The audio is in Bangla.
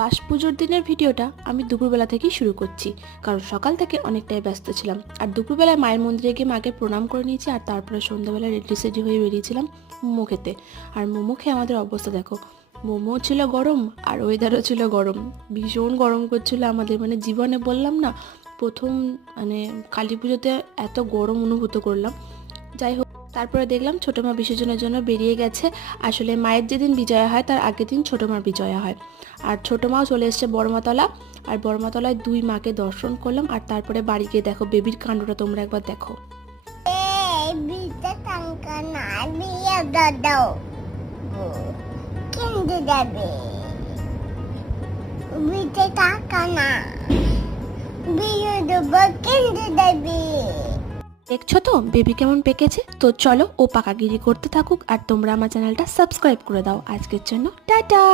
বাস পুজোর দিনের ভিডিওটা আমি দুপুরবেলা থেকেই শুরু করছি, কারণ সকাল থেকে অনেকটাই ব্যস্ত ছিলাম। আর দুপুরবেলায় মায়ের মন্দিরে গিয়ে মাকে প্রণাম করে নিয়েছি, আর তারপরে সন্ধ্যাবেলায় রেডি সেডি হয়ে বেরিয়েছিলাম মোমো খেতে। আর মোমো খেয়ে আমাদের অবস্থা দেখো, মোমো ছিল গরম আর ওয়েদারও ছিল গরম, ভীষণ গরম করছিল আমাদের। মানে জীবনে বললাম না, প্রথম মানে কালী পুজোতে এত গরম অনুভূত করলাম। যাই হোক, তারপরে দেখলাম ছোটো মা বিসর্জনের জন্য বেরিয়ে গেছে। আসলে মায়ের যেদিন বিজয়া হয় তার আগের দিন ছোটো মার বিজয়া হয়। আর ছোটো মাও চলে এসছে বড়মাতলা, আর বড়মাতলায় দুই মাকে দর্শন করলাম। আর তারপরে বাড়ি গিয়ে দেখো বেবির কাণ্ডটা তোমরা একবার দেখো। দেখছো তো বেবি কেমন পেকেছে। তো চলো ও পাকাগিরি করতে থাকুক, আর তোমরা আমার চ্যানেলটা সাবস্ক্রাইব করে দাও। আজকের জন্য টাটা।